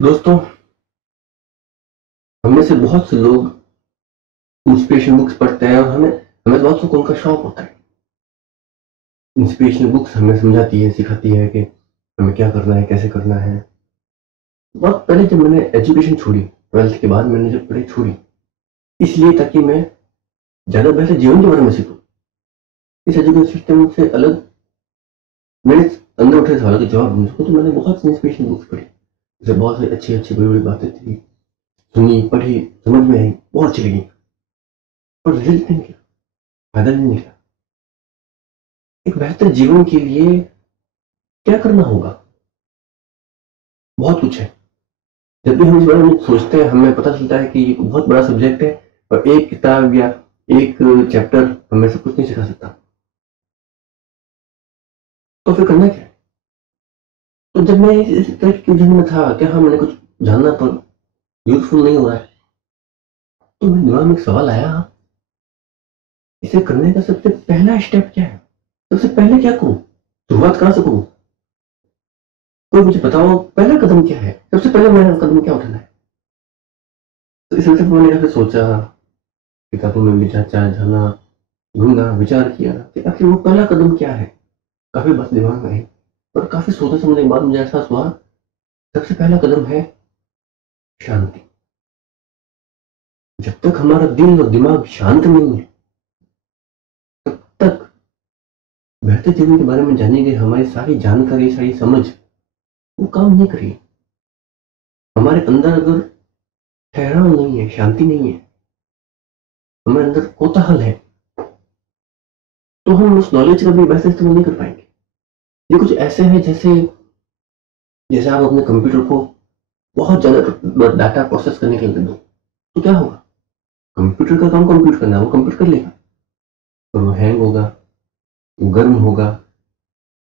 दोस्तों, हम में से बहुत से लोग इंस्पिरेशन बुक्स पढ़ते हैं और हमें हमें बहुत से उनका शौक होता है। इंस्पिरेशनल बुक्स हमें समझाती है, सिखाती है कि हमें क्या करना है, कैसे करना है। बहुत पहले जब मैंने एजुकेशन छोड़ी, 12th के बाद मैंने जब पढ़ाई छोड़ी, इसलिए ताकि मैं ज़्यादा बेहतर जीवन के बारे में सीखूं। इस एजुकेशन सिस्टम से अलग मेरे अंदर उठे सवालों के जवाब ढूंढ सकूं, तो मैंने बहुत सी इंस्पिरेशनल बुक्स पढ़ी, जिससे बहुत सी अच्छी अच्छी बड़ी बड़ी बातें थी, सुनी, पढ़ी, समझ में आई, बहुत अच्छी लगी। और रिजल्ट नहीं निकला, फायदा नहीं निकला। एक बेहतर जीवन के लिए क्या करना होगा? बहुत कुछ है। जब भी हम इस बारे में सोचते हैं, हमें पता चलता है कि ये बहुत बड़ा सब्जेक्ट है और एक किताब या एक चैप्टर हमें सब कुछ नहीं सिखा सकता। तो फिर करना क्या है? तो जब मैं इस तरह की उलझन में था कि हाँ, मैंने कुछ जानना पर यूजफुल नहीं हो रहा है, तो मेरे दिमाग में एक सवाल आया, इसे करने का सबसे पहला स्टेप क्या है? सबसे पहले क्या करूं? शुरुआत कहां से करूं? कोई मुझे बताओ, पहला कदम क्या है? सबसे पहले मेरा कदम क्या उठाना है? तो इस वजह से मैंने काफी सोचा, किताबों में भी जांचा, जाना, ढूंढा, विचार किया कि आखिर वो पहला कदम क्या है। काफी बात दिमाग में आई और काफी सोचते समझने के बाद मुझे एहसास हुआ, सबसे पहला कदम है शांति। जब तक हमारा दिल और दिमाग शांत नहीं है, तब तक बेहतर जीवन के बारे में जानने की हमारी सारी जानकारी, सारी समझ वो काम नहीं करेगी। हमारे अंदर अगर ठहराव नहीं है, शांति नहीं है, हमारे अंदर कोताहल है, तो हम उस नॉलेज का भी बेहतर इस्तेमाल नहीं कर पाएंगे। ये कुछ ऐसे है जैसे जैसे आप अपने कंप्यूटर को बहुत ज्यादा डाटा प्रोसेस करने के लिए दो, तो क्या होगा? कंप्यूटर का काम कंप्यूटर करना है, वो कंप्यूटर कर लेगा, पर वो हैंग होगा, वो गर्म होगा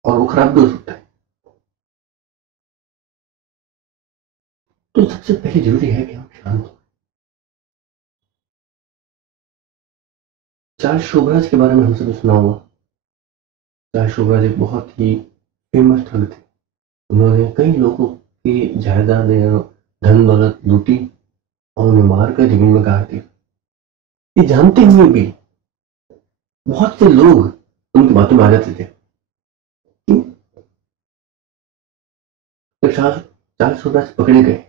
और वो खराब भी हो सकता है। तो सबसे पहले जरूरी है कि हम शांत हो। चार्ल्स शोबराज के बारे में हम सभी सुना होगा। चार्ल्स शोबराज एक बहुत ही फेमस ठग थे। उन्होंने कई लोगों की जायदादें और धन दौलत लूटी और उन्हें मारकर जमीन में गाड़ दिया। ये जानते हुए भी बहुत से लोग उनकी बातों में आ जाते थे। क्यों? जब चार्ल्स शोबराज पकड़े गए,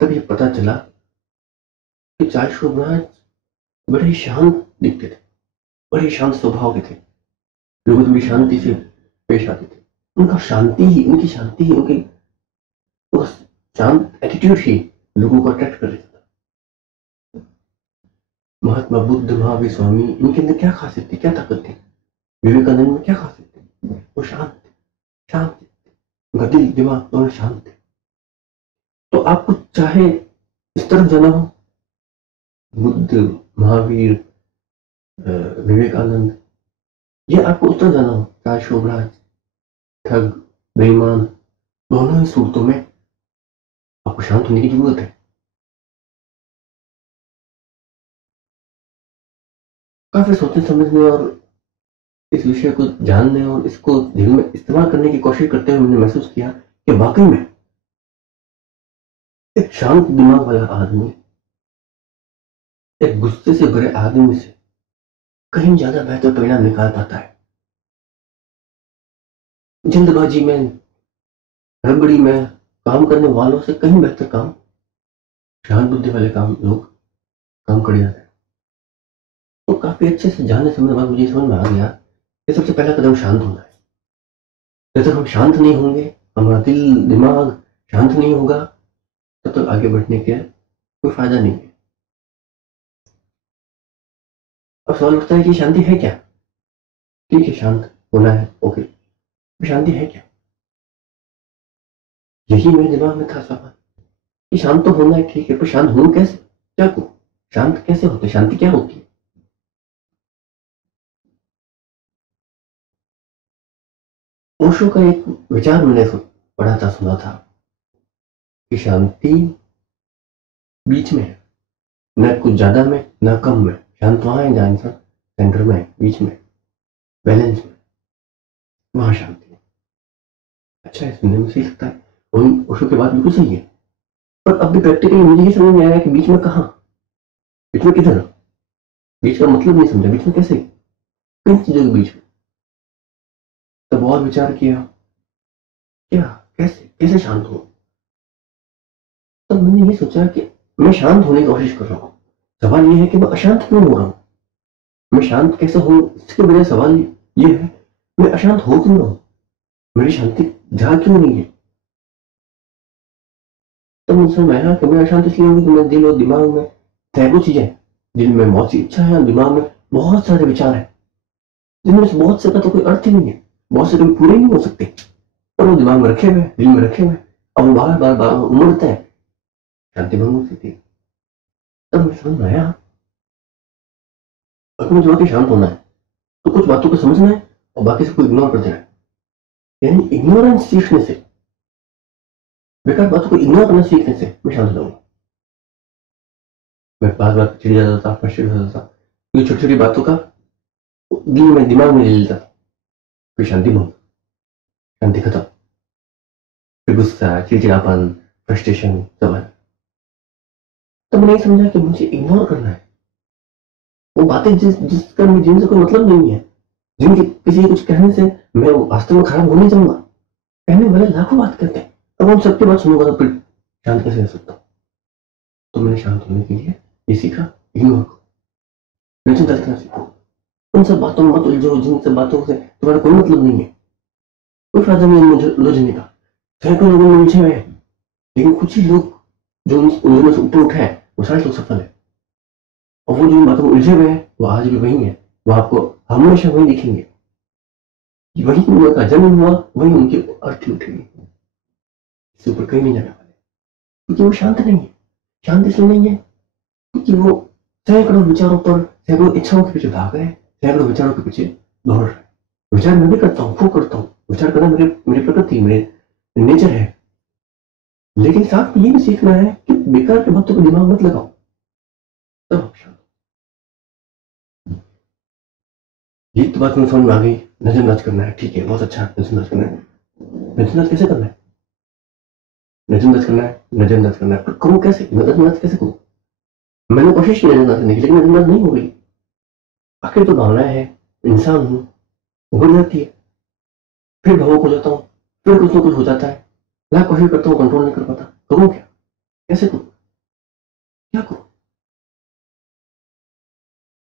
तब ये पता चला कि चार्ल्स शोबराज बड़े ही शांत दिखते थे, बड़े शांत स्वभाव के थे। लोग बड़ी शांति से पेश आते थे। उनकी शांति ही, उनकी वो शांत एटीट्यूड ही लोगों को अट्रैक्ट कर देता था। महात्मा बुद्ध, महावीर स्वामी, इनके अंदर क्या खासियत थी, क्या ताकत थी? विवेकानंद में क्या खासियत थी? वो शांत थे, शांत थे। उनका दिल दिमाग दोनों शांत थे। तो आपको चाहे इस तरफ जाना हो, बुद्ध, महावीर, विवेकानंद, ये आपको उस तरफ जाना हो, चाहे शोभराज, ठग, बेईमान, दोनों ही सूरतों में आपको शांत होने की जरूरत है। काफी सोचने समझने और इस विषय को जानने और इसको जीवन में इस्तेमाल करने की कोशिश करते हुए मैंने महसूस किया कि वाकई में एक शांत दिमाग वाला आदमी एक गुस्से से भरे आदमी से कहीं ज्यादा बेहतर परिणाम निकाल पाता है। जल्दबाजी में, हड़बड़ी में काम करने वालों से कहीं बेहतर काम शांत बुद्धि वाले काम लोग काम कर जाते हैं। तो काफी अच्छे से जानने समझने के बाद मुझे समझ में आ गया कि सबसे पहला कदम शांत होना है। जब तक हम शांत नहीं होंगे, हमारा दिल दिमाग शांत नहीं होगा, तब तक आगे बढ़ने का कोई फायदा नहीं है। अब सवाल उठता है कि शांति है क्या? ठीक है, शांत होना है, ओके, शांति है क्या? यही मेरे दिमाग में था सवाल कि शांत तो होना है, ठीक है, पर शांत हूं कैसे? क्या करूं? शांत कैसे होते? शांति क्या होती है? ओशो का एक विचार मैंने पढ़ा था, सुना था कि शांति बीच में है, न कुछ ज्यादा में न कम में। शांत वहां है जहां इंसान सेंटर में है, बीच में, बैलेंस में, वहां शांति है। अच्छा है, सुनने में सही लगता है और ओशो की बात बिल्कुल सही है। पर अब भी प्रैक्टिकली मुझे ये समझ में आया कि बीच में कहाँ, बीच में किधर, बीच का मतलब नहीं समझा, बीच में कैसे, किन चीजों के बीच में। तब और विचार किया, क्या, कैसे कैसे शांत हूं। तब मैंने ये सोचा कि मैं शांत होने की कोशिश कर रहा हूँ, सवाल ये है कि मैं अशांत क्यों हो रहा हूँ, मैं शांत कैसे हूँ, इसके बजाय सवाल ये है मैं अशांत हो क्यों रहा हूँ, मेरी शांति जा क्यों नहीं है। तो मुझे समझ आया कि मैं अशांत इसलिए हूँ कि मेरे दिल और दिमाग में सैकड़ों चीजें, दिल में बहुत सी इच्छा है, दिमाग में बहुत सारे विचार है, जिनमें से बहुत से का तो कोई अर्थ ही नहीं है, बहुत से कभी पूरे नहीं हो सकते, पर वो दिमाग में रखे हुए, दिल में रखे हुए, अब वो बार बार बार उमड़ते हैं, शांति भंग हो सकती है। तब मुझे समझ में आया अगर मुझे वाकई शांत होना है तो कुछ बातों को समझना है और बाकी सबको इग्नोर कर देना है। यानी इग्नोरेंस सीखने से, बेकार बातों को इग्नोर करना सीखने से मैं शांत हो जाऊंगा। मैं बार बार चिढ़ जाता था, फ्रस्ट्रेट हो जाता था, क्योंकि छोटी छोटी बातों का दिल में दिमाग में ले लेता था, फिर शांति भंग, शांति खत्म, फिर गुस्सा, चिड़चिड़ापन, फ्रस्ट्रेशन सब है। तब मैंने समझा कि मुझे इग्नोर करना है वो बातें जिसका जिनसे कोई मतलब नहीं है, जिनके किसी कुछ कहने से मैं वास्तव में खराब होने जाऊंगा। कहने वाले लाखों बात करते हैं, अब हम सबके बात सुनूंगा तो फिर शांत कैसे रह सकता हूँ। तो मैंने शांत होने के लिए ये सीखा, इग्नोर को, टेंशन रखना सीखो, उन सब बातों में मत उलझो जिन सब बातों से तुम्हारा कोई मतलब नहीं है, कोई फायदा नहीं है उलझने का। सैकड़ों लोगों में उलझे हुए हैं, लेकिन कुछ ही लोग जो उन उलझनों से ऊपर उठे हैं वो सारे लोग सफल है, और वो जो इन बातों में उलझे हुए हैं वो आज भी वही है, वो आपको हमेशा वही दिखेंगे, वही उनका जन्म हुआ, वही उनकी अर्थी उठेगी, इससे ऊपर कहीं नहीं जाने वाले, क्योंकि वो शांत नहीं है। शांत इसलिए नहीं है क्योंकि वो सैकड़ों विचारों पर, सैकड़ों इच्छाओं के पीछे भाग रहे हैं, सैकड़ों विचारों के पीछे दौड़ रहे हैं। विचार मैं भी करता हूँ, खूब करता हूँ, विचार करना मेरी मेरी प्रकृति, मेरे नेचर है, लेकिन साथ में ये भी सीखना है कि बेकार की बातों को दिमाग मत लगाओ, तब आप शांत। ये तो बात मुझे समझ में आ गई, नजरअंदाज करना है, ठीक है, बहुत अच्छा, नजरअंदाज करना है। नजरअंदाज कैसे करना है, नजरअंदाज करना है, नजरअंदाज करना है, पर करूँ कैसे, नजरअंदाज कैसे करूँ। मैंने कोशिश की नजरअंदाज करने की, लेकिन नजरअंदाज नहीं हो गई। आखिर तो भावनाएं है, इंसान हूँ, उभर जाती है, फिर भावुक हो जाता हूँ, फिर कुछ ना कुछ हो जाता है, लाख कोशिश करता हूँ, कंट्रोल नहीं कर पाता, करूँ क्या, कैसे करूँ, क्या करूँ।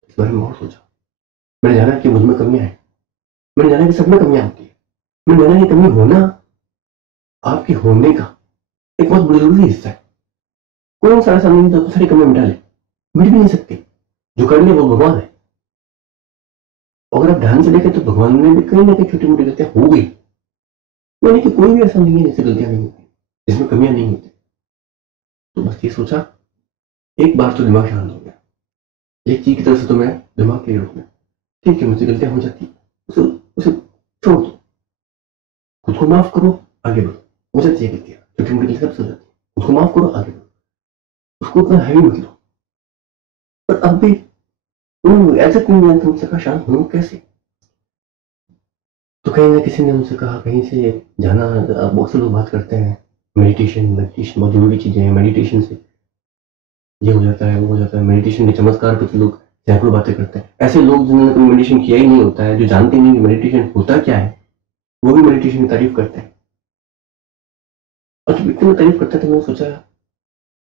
इस बारे में बहुत सोचा। मैंने जाना कि मुझ में कमियां हैं, मैंने जाना कि सब में कमियां होती है, मैंने जाना कि कमी होना आपके होने का एक बहुत जरूरी हिस्सा है। कोई सारा सामने तो सारी कमियां मिटा ले, मिट भी नहीं सकती, जो कर ले वो भगवान है। अगर आप ध्यान से देखें तो भगवान में भी कहीं ना कहीं छोटी मोटी गलतियां हो गई, यानी कि कोई भी ऐसा नहीं है जिससे गलतियां नहीं होती, जिसमें कमियां नहीं होती। तो बस ये सोचा, एक बार तो दिमाग शांत हो गया, एक चीज की तरफ से तो मैं दिमाग क्लियर हो गया, ठीक है मुझसे गलतियां हो जाती, उसे उसे छोड़ दो, खुद को माफ करो, आगे बढ़ो, हो जाती है गलतियां, छोटी मोटी गलतियां सबसे हो जाती है, खुद को माफ करो, आगे बढ़ो, उसको उतना हैवी मत लो। पर अब भी ऐसा क्यों नहीं, तुमसे कहा शांत हूँ कैसे। तो कहीं ना किसी ने मुझसे कहा, कहीं से जाना, बहुत से लोग बात करते हैं मेडिटेशन, मेडिटेशन बहुत जरूरी चीजें हैं, मेडिटेशन से ये हो जाता है, वो हो जाता है, मेडिटेशन के चमत्कार पर तो लोग सैकड़ों बातें करते हैं। ऐसे लोग जिन्होंने कभी मेडिटेशन किया ही नहीं होता है, जो जानते नहीं कि मेडिटेशन होता क्या है, वो भी मेडिटेशन की तारीफ करते हैं। और जब इतनी तारीफ करते थे, मैंने सोचा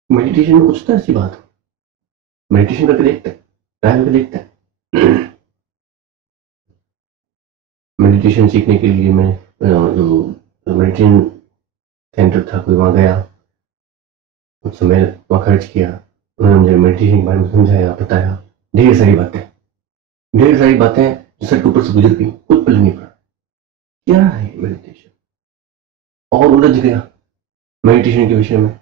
मेडिटेशन में कुछ तो ऐसी बात हो, मेडिटेशन करके देखते हैं, ट्राई करके देखते हैं। मेडिटेशन सीखने के लिए मैं जो मेडिटेशन सेंटर था कोई, वहाँ गया, कुछ समय वहाँ खर्च किया, उन्होंने मुझे मेडिटेशन के बारे में समझाया, बताया, ढेर सारी बातें, ढेर सारी बातें जो सर के ऊपर से गुजर गई, कुछ पल नहीं पड़ा, क्या है मेडिटेशन, और उलझ गया मेडिटेशन के विषय में,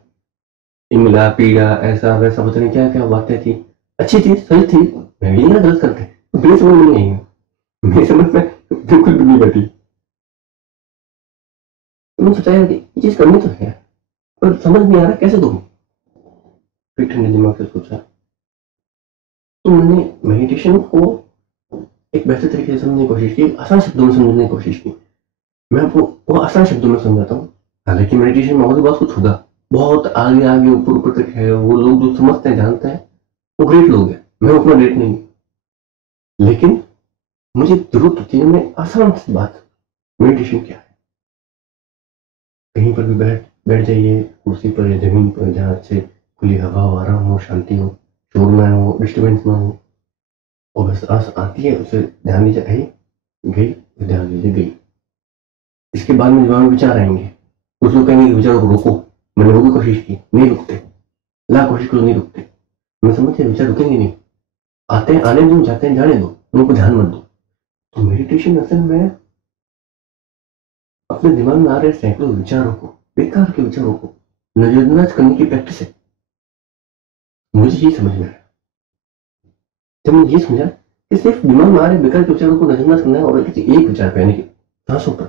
इमला पीड़ा ऐसा वैसा पता नहीं क्या क्या बातें थी, अच्छी थी, सही थी, मैं भी ना गलत करते, मेरी समझ में नहीं आई, मेरी समझ में बिल्कुल भी नहीं बैठी। मैंने सोचा यार ये चीज करनी तो है, पर समझ नहीं आ रहा कैसे करूं। फिर ठंडे दिमाग से सोचा, तो मैंने मेडिटेशन को एक बेहतर तरीके से समझने की कोशिश की, आसान शब्दों में समझने की कोशिश की। मैं आपको वो आसान शब्दों में समझाता हूँ, हालांकि मेडिटेशन में और भी बहुत कुछ होगा, बहुत आगे आगे ऊपर ऊपर तक है, वो लोग जो समझते हैं जानते हैं वो ग्रेट लोग हैं, मैं उतना ग्रेट नहीं। लेकिन मुझे जरूरत होती है, मैं आसान सी बात, मेडिटेशन क्या है। कहीं पर भी बैठ बैठ जाइए, कुर्सी पर या जमीन पर, जहाँ से खुली हवा हो, आराम हो, शांति हो, शोर ना हो, डिस्टर्बेंस ना हो, और बस सांस आती है उसे ध्यान दीजिए, आई गई, ध्यान दीजिए गई। इसके बाद में दिमाग में विचार आएंगे, कुछ लोग कहेंगे विचारों को रोको, मैंने वो भी कोशिश की, नहीं रुकते, ला कोशिश करो, नहीं रुकते। मैं समझते विचार रुकेंगे नहीं, आते हैं आने दो, जाते हैं जाने दो, उनको ध्यान मत दो। तो मेडिटेशन असल में अपने दिमाग में आ रहे सैकड़ों विचारों को, बेकार के विचारों को नजरअंदाज करने की प्रैक्टिस है। मुझे ये समझ में आया, जब मैंने ये समझा कि सिर्फ दिमाग में आ रहे बेकार के विचारों को नजरअंदाज करना है और किसी एक विचार पे, यानी कि सांसों पर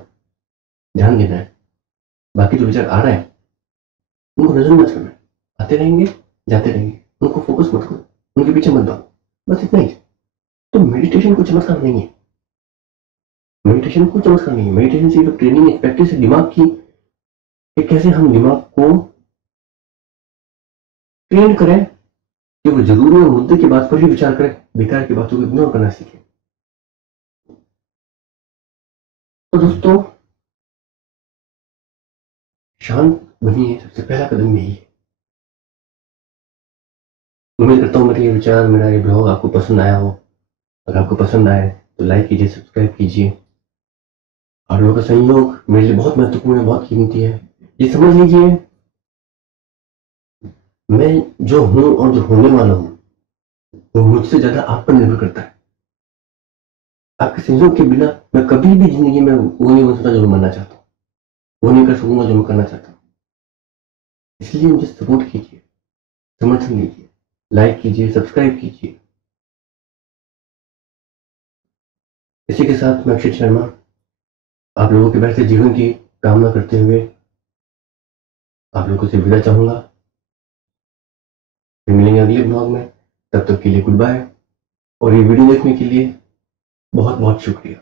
ध्यान देना है। बाकी जो विचार आ रहे हैं उनको नजरअंदाज करना है, आते रहेंगे जाते रहेंगे, उनको फोकस मत करो, उनके पीछे मत भागो, बस इतना ही। तो मेडिटेशन को चमत्कार नहीं है, मेडिटेशन को चमत्कार नहीं है, मेडिटेशन सिर्फ ट्रेनिंग, एक प्रैक्टिस है दिमाग की, कि कैसे हम दिमाग को ट्रेन करें कि वो जरूरी और मुद्दे की बात पर ही विचार करें, बेकार की बातों को इग्नोर करना सीखें। तो दोस्तों, शांत बनिए, सबसे पहला कदम यही है। उम्मीद करता हूँ मेरे ये विचार, मेरा ये ब्लॉग आपको पसंद आया हो। अगर आपको पसंद आए तो लाइक कीजिए, सब्सक्राइब कीजिए। आप लोगों का सहयोग मेरे लिए बहुत महत्वपूर्ण है, बहुत कीमती है। ये समझ लीजिए, मैं जो हूं और जो होने वाला हूं वो मुझसे ज्यादा आप पर निर्भर करता है। आपके सहयोग के बिना मैं कभी भी जिंदगी में वो नहीं बन सकता जो मैं बनना चाहता हूँ, वो नहीं कर सकूंगा जो मैं करना चाहता हूँ। इसलिए मुझे सपोर्ट कीजिए, समर्थन लीजिए, लाइक कीजिए, सब्सक्राइब कीजिए। इसी के साथ मैं अक्षित शर्मा आप लोगों के बेहतर जीवन की कामना करते हुए आप लोगों से विदा चाहूंगा। फिर मिलेंगे अगले ब्लॉग में, तब तक के लिए गुड बाय। और ये वीडियो देखने के लिए बहुत बहुत शुक्रिया।